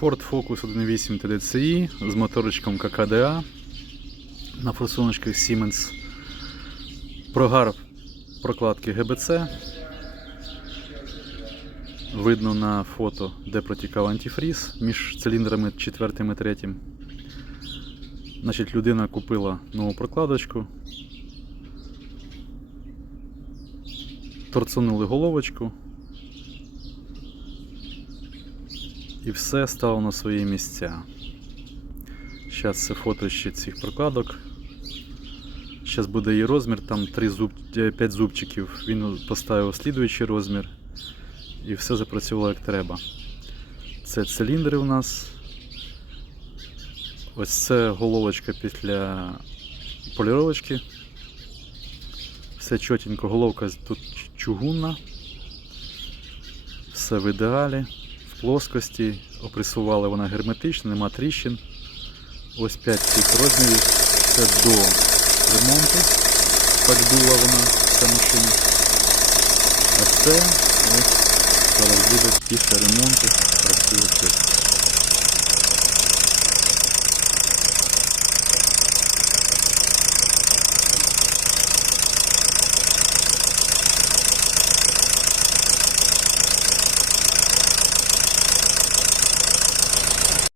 Ford Focus 1.8 TDCi з моторчиком ККДА на форсуночках Siemens. Прогар прокладки ГБЦ. Видно на фото, де протікав антифріз між циліндрами 4 і 3. Значить, людина купила нову прокладочку. Торцунули головочку. І все стало на свої місця. Зараз це фото ще цих прокладок. Зараз буде її розмір, там 3 зуб, 5 зубчиків. Він поставив слідуючий розмір. І все запрацювало як треба. Це циліндри у нас. Ось це головочка після поліровочки. Все чотенько, головка тут чугунна. Все в ідеалі, плоскості. оприсували вона герметично, нема тріщин. Ось 5 цих розмірів. Це до ремонту. Так була вона ця машина. А це ось зараз буде після ремонту.